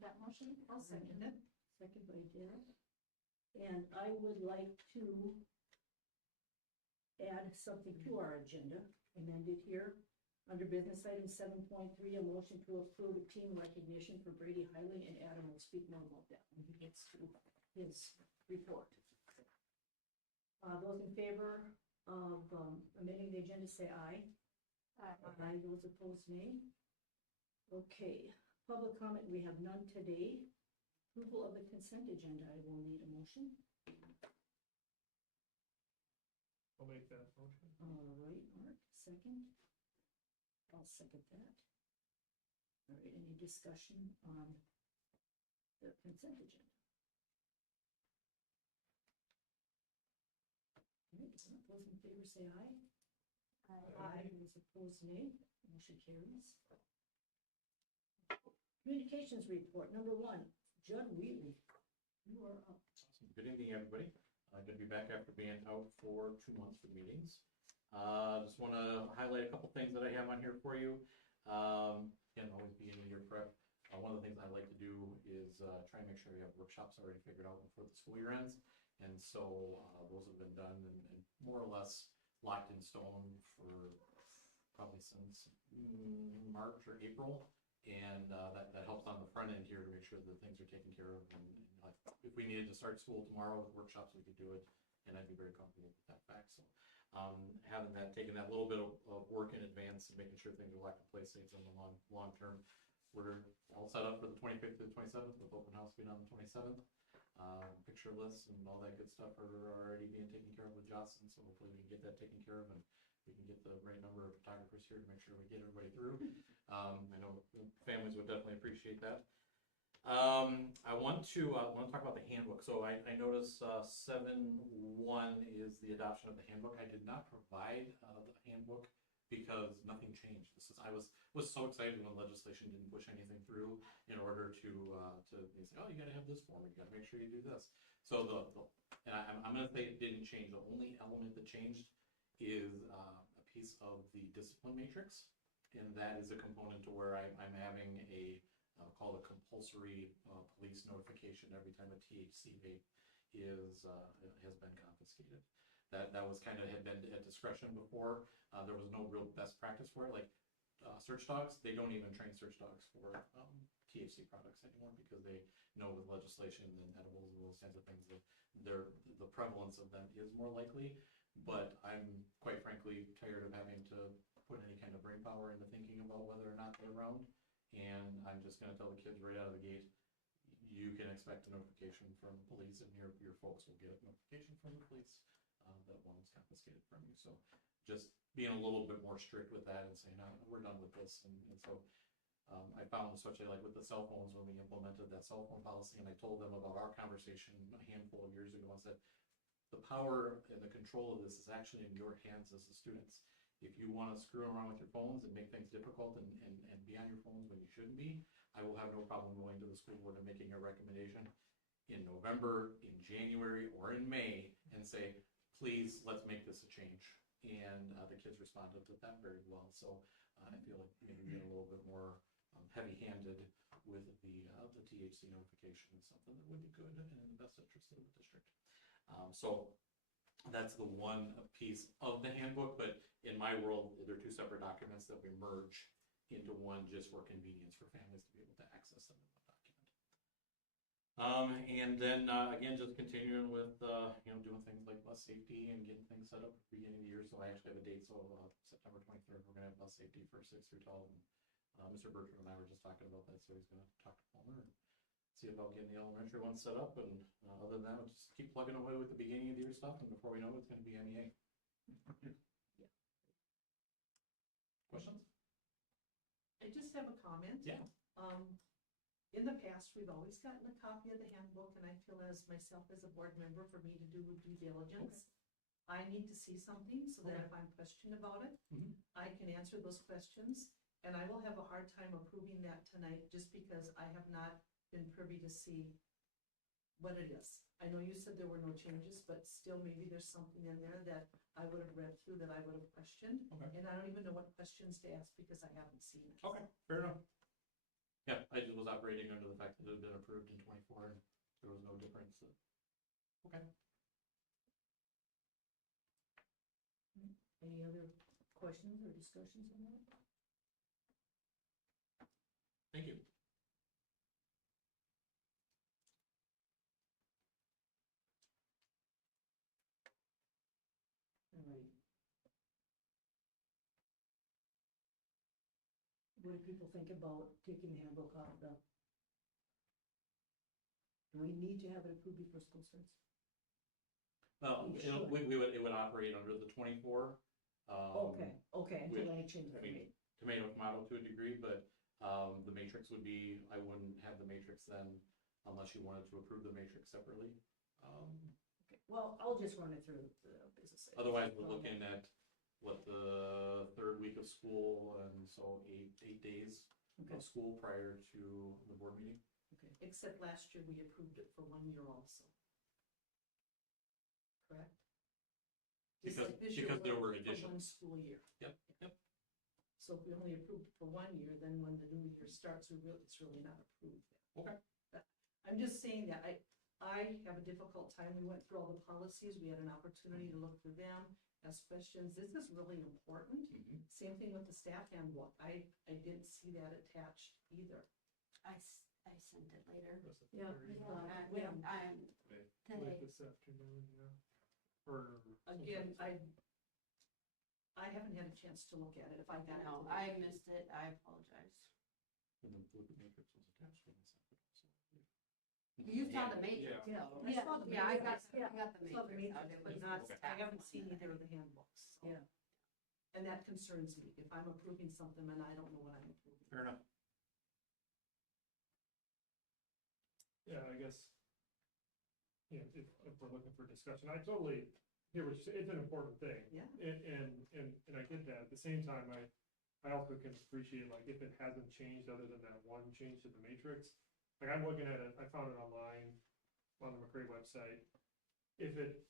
that motion. I'll second it. Second by Deb. And I would like to add something to our agenda, amended here. Under business item 7.3, a motion to approve a team recognition for Brady Highling, and Adam will speak more about that when he gets to his report. Those in favor of amending the agenda say aye. Aye. Those opposed, nay. Okay, public comment, we have none today. Approval of the consent agenda, I will need a motion. I'll make that motion. All right, Mark, second. I'll second that. All right, any discussion on the consent agenda? All right, those in favor say aye. Aye. Those opposed, nay. Motion carries. Communications report, number 1, Judd Wheatley. You are up. Awesome. Good evening, everybody. I'm going to be back after being out for 2 months for meetings. Just want to highlight a couple things that I have on here for you. Again, always beginning of year prep. One of the things I like to do is try and make sure we have workshops already figured out before the school year ends. And so those have been done and more or less locked in stone for probably since March or April. And that helps on the front end here to make sure that things are taken care of. And if we needed to start school tomorrow with workshops, we could do it. And I'd be very comfortable with that fact. So having that, taking that little bit of work in advance and making sure things are locked in place saves them the long term. We're all set up for the 25th to the 27th with open house being on the 27th. Picture lists and all that good stuff are already being taken care of with Jocelyn. So hopefully we can get that taken care of and we can get the right number of photographers here to make sure we get everybody through. I know families would definitely appreciate that. I want to talk about the handbook. So I noticed 7.1 is the adoption of the handbook. I did not provide the handbook because nothing changed. I was so excited when legislation didn't push anything through in order to say, oh, you got to have this form, you got to make sure you do this. So and I'm going to say it didn't change. The only element that changed is a piece of the discipline matrix, and that is a component to where I'm having a called a compulsory police notification every time a THC vape has been confiscated. That was kind of had been at discretion before. There was no real best practice for it. Like search dogs, they don't even train search dogs for THC products anymore because they know with legislation and edibles and those kinds of things that the prevalence of them is more likely. But I'm quite frankly tired of having to put any kind of brain power into thinking about whether or not they're around. And I'm just going to tell the kids right out of the gate, you can expect a notification from police, and your folks will get a notification from the police that one was confiscated from you. So just being a little bit more strict with that and saying, no, we're done with this. And so I found, especially like with the cell phones, when we implemented that cell phone policy, and I told them about our conversation a handful of years ago and said, the power and the control of this is actually in your hands as the students. If you want to screw around with your phones and make things difficult and be on your phones when you shouldn't be, I will have no problem going to the school board and making a recommendation in November, in January, or in May and say, please, let's make this a change. And the kids responded to that very well. So I feel like maybe being a little bit more heavy-handed with the THC notification is something that would be good and in the best interest of the district. So that's the one piece of the handbook, but in my world, they're two separate documents that we merge into one just for convenience for families to be able to access them in one document. And then again, just continuing with doing things like bus safety and getting things set up at the beginning of the year. So I actually have a date. So September 23rd, we're going to have bus safety for 6 through 12. And Mr. Bertram and I were just talking about that, so he's going to talk to Palmer and see about getting the elementary one set up. And other than that, we'll just keep plugging away with the beginning of the year stuff, and before we know it, it's going to be MEA. Yeah. Questions? I just have a comment. Yeah. In the past, we've always gotten a copy of the handbook, and I feel as myself as a board member, for me to do due diligence, I need to see something so that if I'm questioned about it, I can answer those questions. And I will have a hard time approving that tonight just because I have not been privy to see what it is. I know you said there were no changes, but still maybe there's something in there that I would have read through that I would have questioned. Okay. And I don't even know what questions to ask because I haven't seen it. Okay, fair enough. Yeah, I just was operating under the fact that that had been approved in 24, and there was no difference. Okay. Any other questions or discussions on that? Thank you. All right. What do people think about taking the handbook out of the? Do we need to have it approved before school starts? You You know, should. it would operate under the 24. Okay, until which, any changes I are mean, made. tomato tomato to a degree, but the matrix would be, I wouldn't have the matrix then unless you wanted to approve the matrix separately. Okay, well, I'll just run it through the business. Otherwise, we're looking at what, the third week of school, and so eight days Okay, of school prior to the board meeting. okay. Except last year, we approved it for 1 year also. Correct? Just Because- like this year, because there were for additions. 1 school year. Yep. So if we only approved it for 1 year, then when the new year starts, it's really not approved. Okay. I'm just saying that I have a difficult time. We went through all the policies. We had an opportunity to look through them, ask questions. This is really important. Same thing with the staff handbook. I didn't see that attached either. I sent it later. Was it Yeah, very- yeah. I'm Late today. this afternoon, yeah. Or. Again, I haven't had a chance to look at it. If I got it No, today. I missed it. I apologize. And then the matrix was attached to this. You saw the matrix Yeah. though. I saw the Yeah, I got, matrix. I got the Saw the matrix. out. matrix, It but was not, the I staff haven't one seen that either I- of the handbooks. so. Yeah. And that concerns me, if I'm approving something and I don't know what I'm approving. Fair enough. Yeah, I guess, yeah, if we're looking for discussion, I totally hear what you say, it's an important thing. Yeah. And I get that, at the same time, I also can appreciate, like, if it hasn't changed other than that one change to the matrix. Like, I'm looking at it, I found it online on the McCray website. If it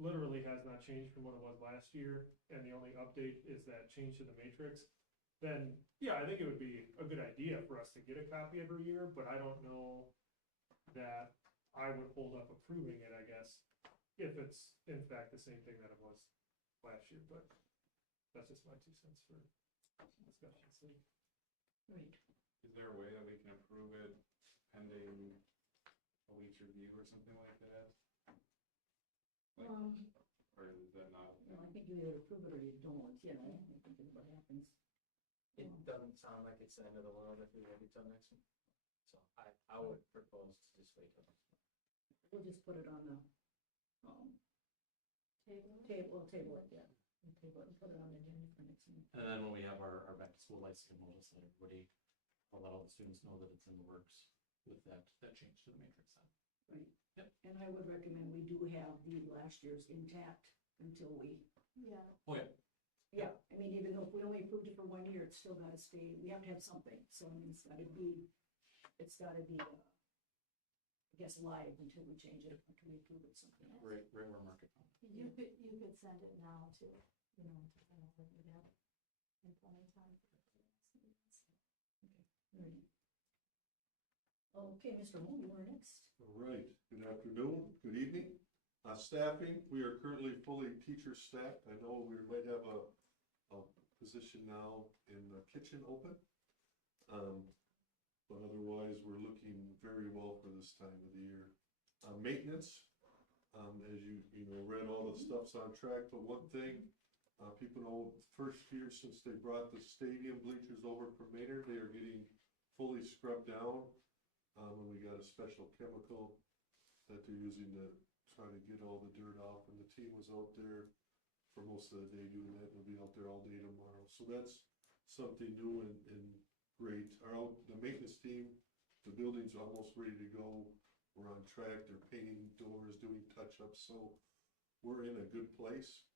literally has not changed from what it was last year, and the only update is that change to the matrix, then, yeah, I think it would be a good idea for us to get a copy every year, but I don't know that I would hold up approving it, I guess, if it's in fact the same thing that it was last year, but that's just my 2 cents for discussion's sake. Right. Is there a way that we can approve it pending a week's review or something like that? Like, or is that not? Well, I think you either approve it or you don't, you know, I think is what happens. It doesn't sound like it's the end of the world if we wait until next month. So I would propose to just wait till next month. We'll just put it on the, table it, yeah. We'll table it and put it on the agenda for next meeting. And then when we have our back to school license, we'll just let everybody, I'll let all the students know that it's in the works with that change to the matrix then. Right. Yep. And I would recommend we do have the last year's intact until we, Yeah. Oh, yeah. yeah, I mean, even though if we only approved it for 1 year, it's still gotta stay, we have to have something, so I mean, it's gotta be, I guess, live until we change it, until we approve it something else. Right where market found. You could send it now too, you know, to kind of look it up in plenty of time. Right. Okay, Mr. Moore, you are next. All right, good afternoon, good evening. Staffing, we are currently fully teacher staffed. I know we might have a position now in the kitchen open. But otherwise, we're looking very well for this time of the year. Maintenance, as you know, read all the stuff's on track, but one thing, people know, first year since they brought the stadium bleachers over from Maynard, they are getting fully scrubbed down. And we got a special chemical that they're using to try to get all the dirt off, and the team was out there for most of the day doing that, and they'll be out there all day tomorrow. So that's something new and great. The maintenance team, the building's almost ready to go. We're on track, they're painting doors, doing touch-ups, so we're in a good place.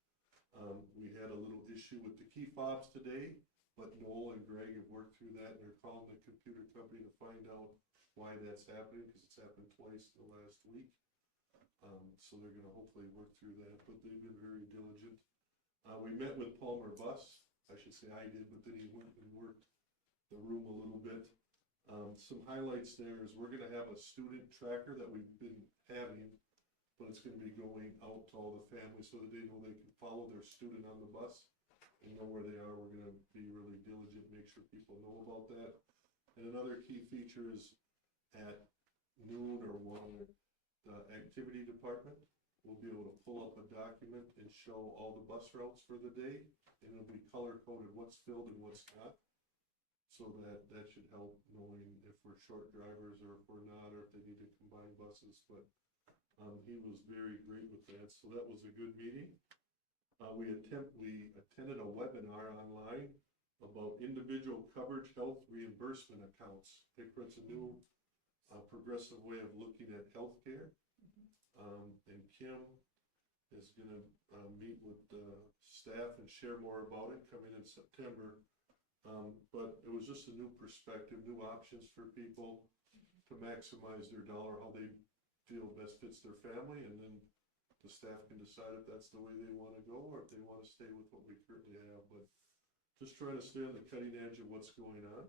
We had a little issue with the key fobs today, but Noel and Greg have worked through that, and they're calling the computer company to find out why that's happening, because it's happened twice in the last week. So they're gonna hopefully work through that, but they've been very diligent. We met with Palmer Bus, I should say I did, but then he went and worked the room a little bit. Some highlights there is we're gonna have a student tracker that we've been having, but it's gonna be going out to all the families so that they know they can follow their student on the bus and know where they are. We're gonna be really diligent, make sure people know about that. And another key feature is at noon or 1, the activity department will be able to pull up a document and show all the bus routes for the day, and it'll be color coded what's filled and what's not. So that should help knowing if we're short drivers or if we're not, or if they need to combine buses, but he was very great with that, so that was a good meeting. We attended a webinar online about individual coverage health reimbursement accounts. It's a new progressive way of looking at healthcare. And Kim is gonna meet with the staff and share more about it coming in September. But it was just a new perspective, new options for people to maximize their dollar, how they feel best fits their family, and then the staff can decide if that's the way they wanna go, or if they wanna stay with what we currently have, but just trying to stay on the cutting edge of what's going on.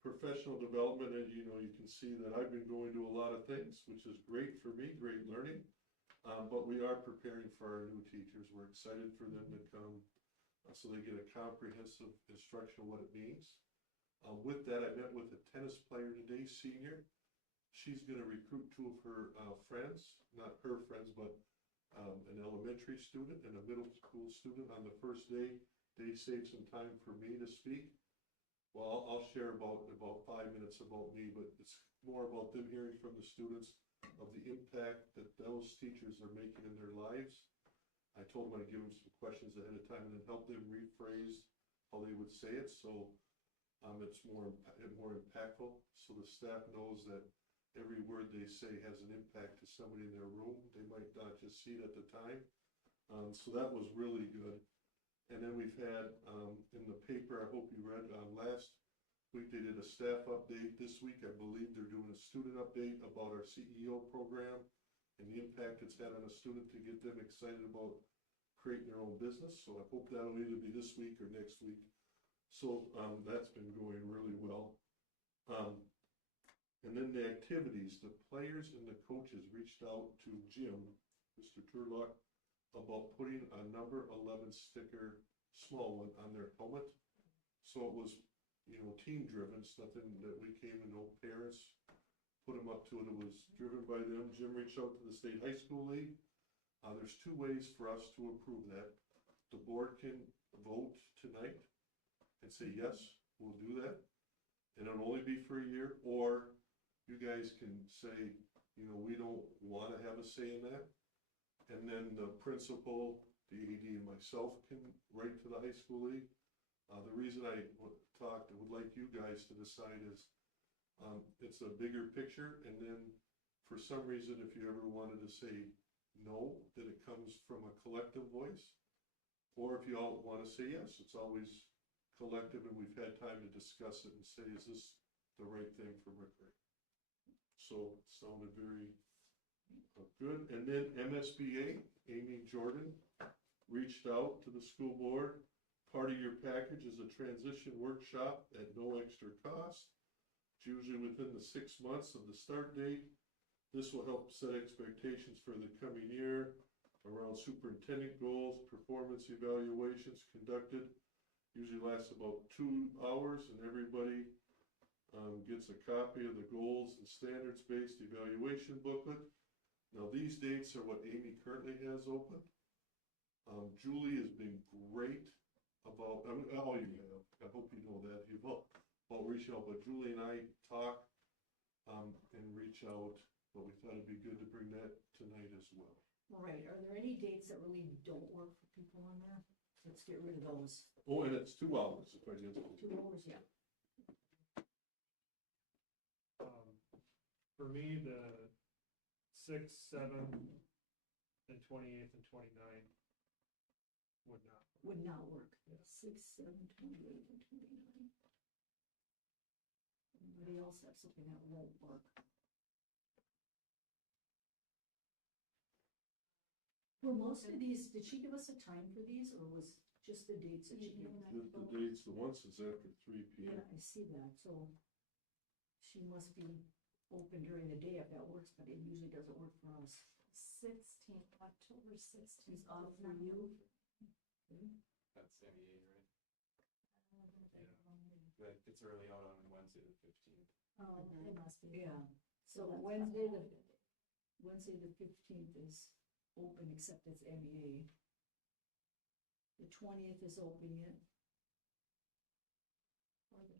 Professional development, and you know, you can see that I've been going to a lot of things, which is great for me, great learning. But we are preparing for our new teachers. We're excited for them to come, so they get a comprehensive instruction of what it means. With that, I met with a tennis player today, senior. She's gonna recruit 2 of her friends, not her friends, but an elementary student and a middle school student on the first day. They saved some time for me to speak. Well, I'll share about 5 minutes about me, but it's more about them hearing from the students of the impact that those teachers are making in their lives. I told them I'd give them some questions ahead of time and then help them rephrase how they would say it, so it's more impactful, so the staff knows that every word they say has an impact to somebody in their room. They might not just see it at the time. So that was really good. And then we've had, in the paper, I hope you read, last week they did a staff update. This week, I believe they're doing a student update about our CEO program and the impact it's had on a student to get them excited about creating their own business. So I hope that'll either be this week or next week. So that's been going really well. And then the activities, the players and the coaches reached out to Jim, Mr. Turlock, about putting a number 11 sticker, small one, on their helmet. So it was, you know, team driven. It's nothing that we came and no parents put them up to it. It was driven by them. Jim reached out to the State High School League. There's 2 ways for us to approve that. The board can vote tonight and say, yes, we'll do that. And it'll only be for a year, or you guys can say, you know, we don't want to have a say in that. And then the principal, the AD, and myself can write to the high school league. The reason I would like you guys to decide is it's a bigger picture, and then for some reason, if you ever wanted to say no, that it comes from a collective voice, or if you all want to say yes, it's always collective, and we've had time to discuss it and say, is this the right thing for McRae? So it sounded very good. And then MSBA, Amy Jordan, reached out to the school board. Part of your package is a transition workshop at no extra cost. It's usually within the 6 months of the start date. This will help set expectations for the coming year around superintendent goals, performance evaluations conducted. Usually lasts about 2 hours, and everybody gets a copy of the goals and standards-based evaluation booklet. Now, these dates are what Amy currently has open. Julie has been great about, I mean, all you have, I hope you know that, you've all reached out, but Julie and I talk and reach out, but we thought it'd be good to bring that tonight as well. Right, are there any dates that really don't work for people on there? Let's get rid of those. Oh, and it's 2 hours if I get it. 2 hours, yeah. For me, the 6th, 7th, and 28th and 29th would not. Would not work. Yeah. 6, 7, 28, and 29. Anybody else have something that won't work? For most of these, did she give us a time for these, or was just the dates that she gave. The dates, the once is after 3 Yeah, PM. I see that, so she must be open during the day if that works, but it usually doesn't work for us. 16th, October 16th. It's off for you? That's MEA, right? Yeah. That gets early out on Wednesday the 15th. Oh, it must be. Yeah, so that's Wednesday, probably the not a good day. Wednesday, the 15th is open except it's MEA. The 20th is open yet,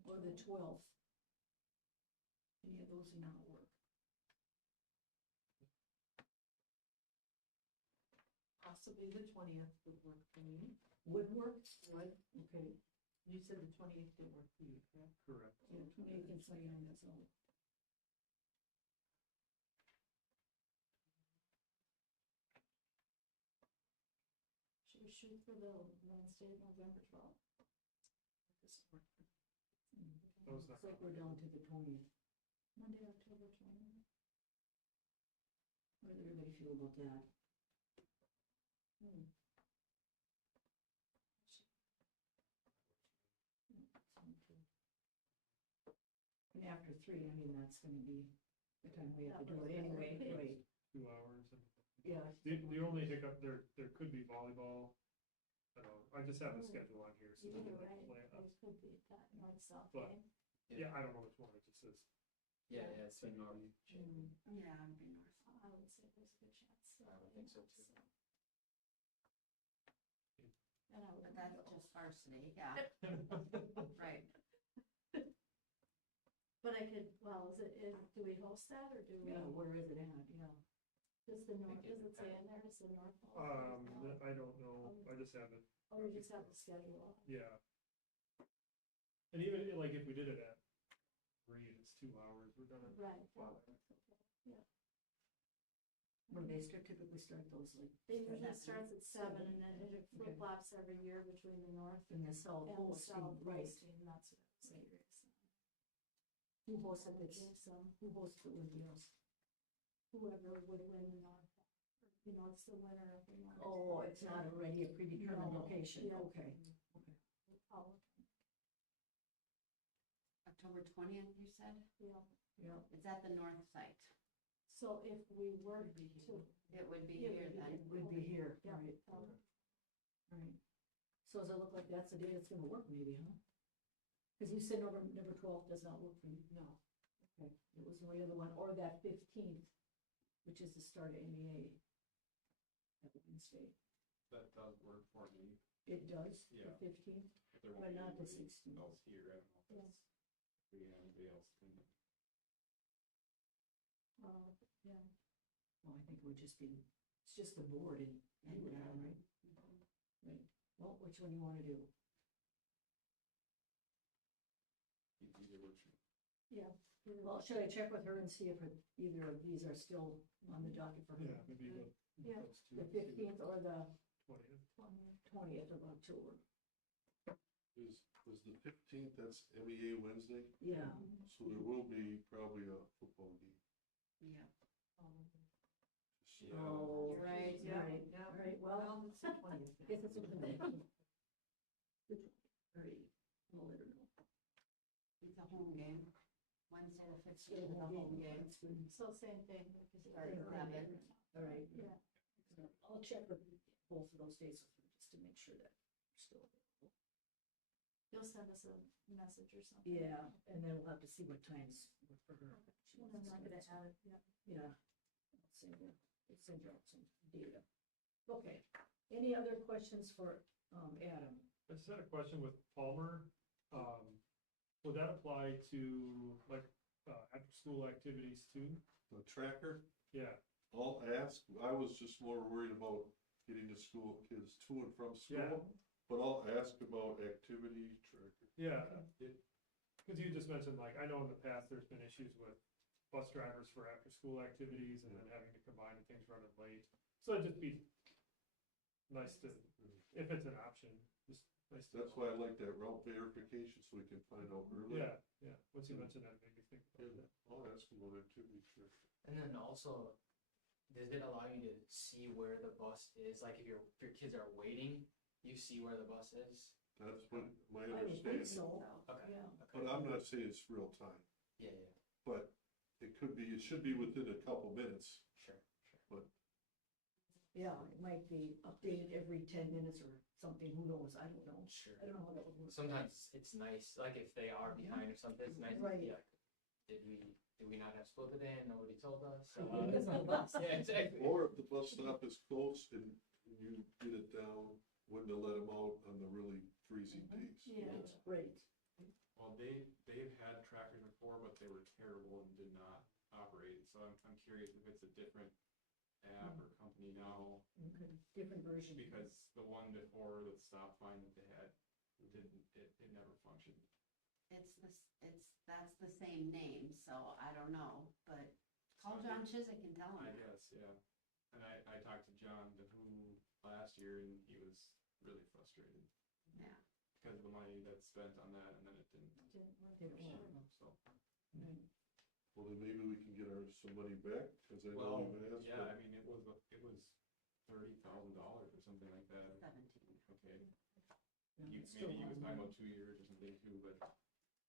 or the 12th. Any of those do not work. Possibly the 20th would work for me. Would work? Would, okay. You said the 28th didn't work for you, correct? Correct. Yeah, 28th and 29th, that's all. Should we shoot for the Wednesday, November 12th? This would work for me. Those Looks like we're down to the 20th. Monday, October 20th. How does everybody feel about that? And after 3, I mean, that's gonna be the time we have to do it anyway, right? 2 hours. And Yeah. the only hiccup, there could be volleyball. I don't know, I just have the Oh. schedule on here, so You're we can right, play it. it could be that north-south But- game. Yeah, I don't know which one it just is. Yeah, it's been north. Yeah, I'm be north. I would say there's a good chance. I would think so, too. And I would. But that's just varsity, yeah. Right. But I could, well, do we host that or do we? Yeah, where is it at? Yeah. Does the north, it does it say in there, does the north? I don't know, I just have it, Or we just have the schedule? yeah. And even, like, if we did it at 3, it's 2 hours, we're done at Right. 5. When they typically start those like. It usually starts at 7 and then it flip-flops every year between the north In the south and the hosting, south right? hosting, that's what I was curious. Who hosts it? Some, Who hosts it with us? whoever would win the north, you know, it's the winner of the north. Oh, it's not already a predetermined No, location, yeah. okay. Oh, October 20th, you said? yeah. Yeah. It's at the north site. So if we were to. It would be Yeah, here we then. It would be here, Yeah. right, right. So does it look like that's the day it's gonna work maybe, huh? Cause you said November 12th does not work for you. No. Okay, it was the only other one, or that 15th, which is the start of MEA. That Wednesday. That does work for me. It does, the Yeah. 15th, If there won't but be not the anybody 16th. else here, I don't know if that's, if we have anybody else can. Yeah. Well, I think it would just be, it's just the board and you and Adam, right? Right, well, which one you wanna do? Either works for me. Yeah. Well, should I check with her and see if either of these are still on the docket for her? Yeah, maybe Yeah. those two. The 15th or the 20th. 20th of October? Is the 15th, that's MEA Wednesday, Yeah. so there will be probably a football game. Yeah. So- Oh, Right. Yeah, right, Yeah. all right, well, It's the 20th. now. guess it's a good thing. All right, I'll let her know. It's a home game. Wednesday the 15th is a home game. That's good. So same thing. we could Start at do it 11. All right. Yeah. I'll check with both of those dates with her just to make sure that we're still available. You'll send us a message or something. Yeah, and then we'll have to see what times work for her. She And wants I'm not to gonna start. add it, yeah. Yeah. Let's send her out some data. Okay, any other questions for, Adam? I just had a question with Palmer. Would that apply to like, after-school activities too? The tracker, Yeah, I'll ask, I was just more worried about getting the school kids to and from Yeah. school, but I'll ask about activity tracker. yeah, because you just mentioned, like, I know in the past, there's been issues with bus drivers for after-school activities and then having to combine and things running late. So it'd just be nice to, if it's an option, just nice to. That's why I like that route verification, so we can find out early. Yeah, once you mentioned that, it made me think about Yeah, that. I'll ask about activity tracker. And then also, does it allow you to see where the bus is? Like if your kids are waiting You see where the bus is? That's what my I would think understanding. so, Okay. yeah. But I'm not saying it's real time, Yeah, yeah, but it could be, it should be within a couple minutes. sure. Yeah, it might be updated every 10 minutes or something, who knows, I don't know. Sure. I don't know how that would work. Sometimes it's nice, like if they are behind or something, it's nice to Right. be like, did we not have school today and nobody told us? We didn't miss the bus. Yeah, exactly. Or if the bus stop is close and you get it down, when to let them out on the really freezing days. Yeah. Right, Well, they've had trackers before, but they were terrible and did not operate, so I'm curious if it's a different app or company now, okay, different version. because the one before the stop sign that they had it never functioned. That's the same name, so I don't know, but call John Chiswick and tell I him. guess, yeah. And I talked to John DeHoo last year and he was really frustrated Yeah. because of the money that's spent on that and then it didn't. Didn't work. Didn't work. So, Right. Well, then maybe we can get some money back, cause I know well, you've asked, yeah, I but mean, it was $30,000 or something like that. 17. Okay. Yeah, You, it's still maybe he a lot was of talking money. about 2 years or something too, but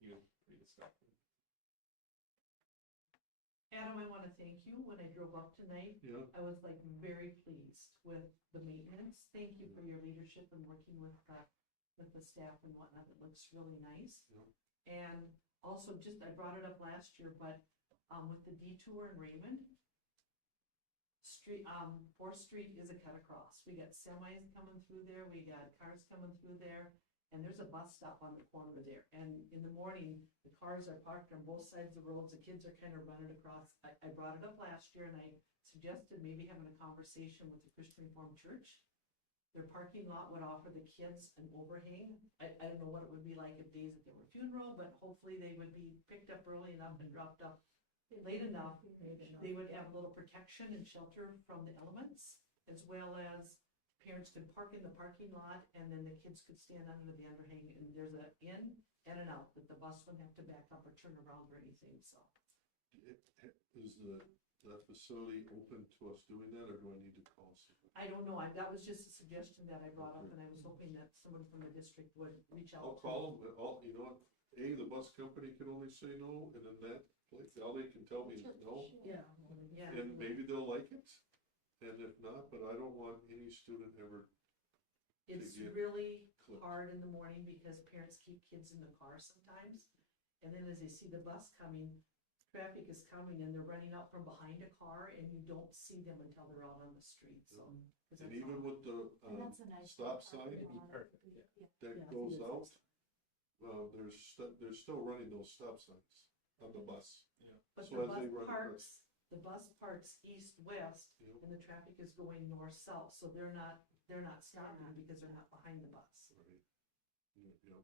he was pretty disgusted. Adam, I wanna thank you. When I drove up tonight, yeah, I was like very pleased with the maintenance. Thank you for your leadership and working with the staff and whatnot. It looks really nice. Yeah. And also just, I brought it up last year, but, with the detour in Raymond, Street, 4th Street is a cut across. We got semis coming through there, we got cars coming through there, and there's a bus stop on the corner there. And in the morning, the cars are parked on both sides of the roads, the kids are kind of running across. I brought it up last year and I suggested maybe having a conversation with the Christian Reformed Church. Their parking lot would offer the kids an overhang. I don't know what it would be like if days if there were funeral, but hopefully they would be picked up early enough and dropped up late enough. They would have a little protection and shelter from the elements, as well as parents could park in the parking lot and then the kids could stand under the underhang, and there's a in and an out, that the bus wouldn't have to back up or turn around or anything, so. is that facility open to us doing that, or do I need to call someone? I don't know, that was just a suggestion that I brought up, and I was hoping that someone from the district would reach out. I'll call them, you know what, the bus company can only say no, and then that, all they can tell me is no, Yeah. Yeah. and maybe they'll like it, and if not, but I don't want any student ever It's get really clipped. hard in the morning because parents keep kids in the car sometimes. And then as they see the bus coming, traffic is coming and they're running out from behind a car and you don't see them until they're out on the street, so. 'cause And that's even all. with the, And that's a nice. stop parking sign? It'd be lot. perfect, yeah. that Yeah, I goes think out, that's- they're still running those stop signs on the bus. But so the as they bus run parks, the bus parks east-west You know, and the traffic is going north-south, so they're not stopping because they're not behind the bus. right. Yeah, Yeah,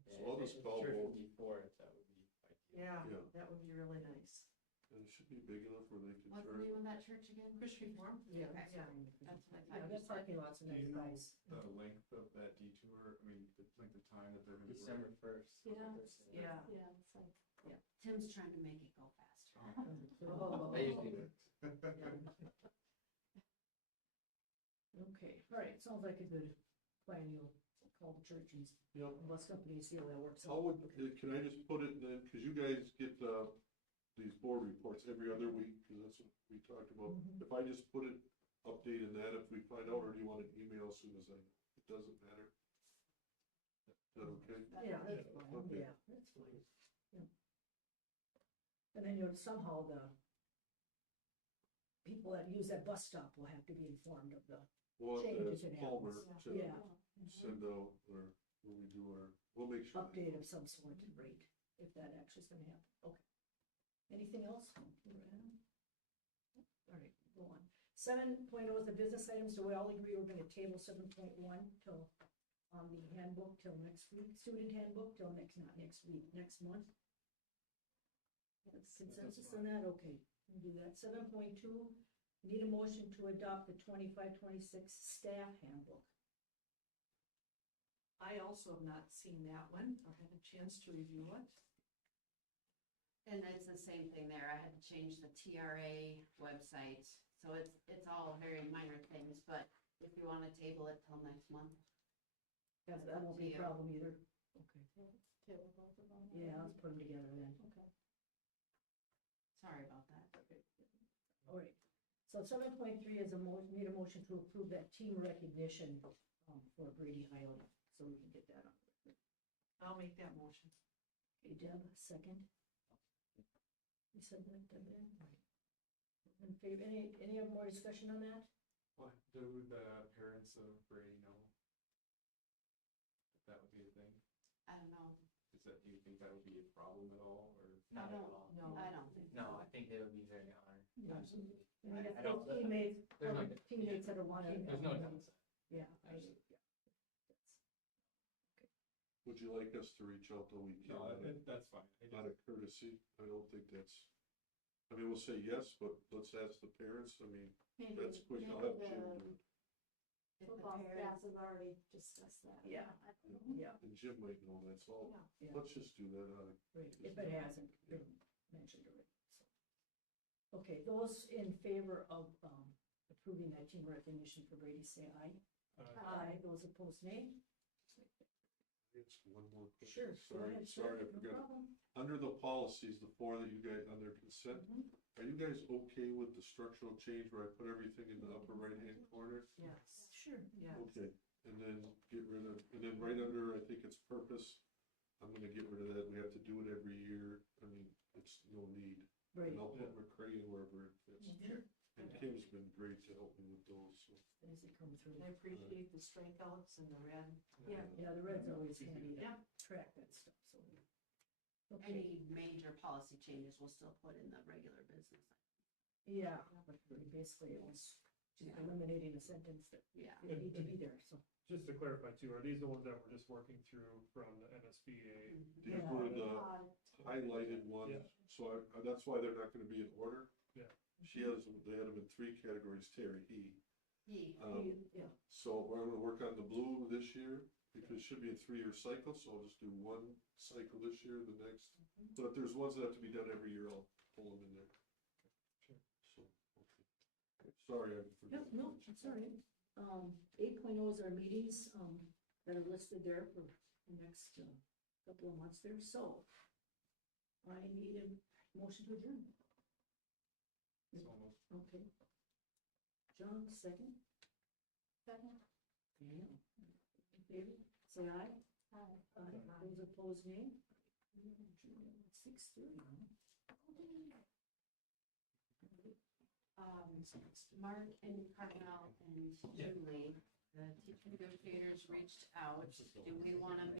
So I'll if just the call church both. would be for it, that would be ideal. Yeah, Yeah. that would be really nice. and it should be big enough where they can What's the turn. name of that church again? Christian Reform? Yeah. Yeah. That's what I Yeah, thought you that said. parking lot's a Do nice you know size. the length of that detour? I mean, the length of time that they're gonna be. December 1st. Yeah. Yeah. Yeah, it's like, Tim's trying to make it go faster. Oh. I usually do. Okay, all right, sounds like a good plan. You'll call the church and Yeah. bus company and see how that works How out. would, can I just put it in then, cause you guys get, these board reports every other week, cause that's what we talked about. Mhm. If I just put it, update in that if we find out, or do you want an email as soon as it doesn't matter? Is that okay? Yeah, that's fine, Okay. yeah, that's fine, yeah. And then, you know, somehow the people that use that bus stop will have to be informed of the, We'll have to Changes ask in Palmer habits. to Yeah. send out, or when we do our, we'll make sure. they- update of some sort, rate, if that actually is gonna happen, okay. Anything else? All right, go on. 7.0 is the business items, do we all agree we're gonna table 7.1 till, on the handbook till next week, student handbook till not next week, next month? Consensus on that, okay, we'll do that. 7.2, need a motion to adopt the 25-26 staff handbook. I also have not seen that one or had a chance to review it. And it's the same thing there. I had to change the TRA website. So it's all very minor things, but if you want to table it till next month. That won't be a problem either. Okay. Table both of them. Yeah, let's put them together then. Okay. Sorry about that. All right. So 7.3 is need a motion to approve that team recognition for Brady Highland, so we can get that on. I'll make that motion. Okay, Deb, second. You said that, Deb, then? In favor, any more discussion on that? What, do the parents of Brady know? If that would be a thing? I don't know. Do you think that would be a problem at all, or? Not at don't- all. No. I don't think. No, I think they would be very honored. Absolutely. I mean, if I don't- those teammates, there's no- former teammates that are wanting. There's no downside. Yeah. Absolutely. Would you like us to reach out though? We can't, No, out of- that's fine. I out of courtesy, I don't think that's, I mean, we'll say yes, but let's ask the parents, I mean, Maybe, that's quick, maybe I'll have Jim do the it. If the football parents- staff has already discussed that. Yeah. I don't know. Yeah, And Jim might know that, so yeah, let's just do that out of right, if it hasn't been mentioned already, so. Okay, those in favor of approving that team recognition for Brady, say aye. Aye. Those opposed, nay. It's one more question. Sure, go Sorry, ahead, sir, sorry, I no forgot. problem. Under the policies, the four that you guys, under consent, Mhm. are you guys okay with the structural change where I put everything in the upper right-hand corner? Yes. Sure. Yes. Okay, and then get rid of, and then right under, I think it's purpose, I'm gonna get rid of that, we have to do it every year, I mean, it's no need. Right. And I'll put McCray in wherever it fits. Sure. And Kim's been great to help me with those, so. As they come through. I appreciate the strikeouts and the red. Yeah, the red's always handy to Yeah. track that stuff, so. Okay, Any major policy changes we'll still put in the regular business. yeah, but basically it was just Yeah. eliminating a sentence that Yeah. didn't need to be there, so. Just to clarify too, are these the ones that we're just working through from the NSBA? Mhm. These Yeah. were the Audit. highlighted ones, Yeah. so that's why they're not gonna be in order. Yeah. She has, they had them in three categories, Terry, he. He, Yeah, So we're gonna work on the blue this year, because it should be a 3-year cycle, so I'll just do one cycle this year, the next. But if there's ones that have to be done every year, I'll pull them in there. Sure. So, okay. Sorry, I forgot. yep, no, that's all right. 8.0 is our meetings, that are listed there for the next, couple of months there, so. I need a motion to adjourn. It's almost. Okay. John, second. Second. Daniel. In favor, say aye. Aye. Aye. Those opposed, nay. 6:30. Mark and Carmel and Julie, the teacher negotiators reached out. Do we want to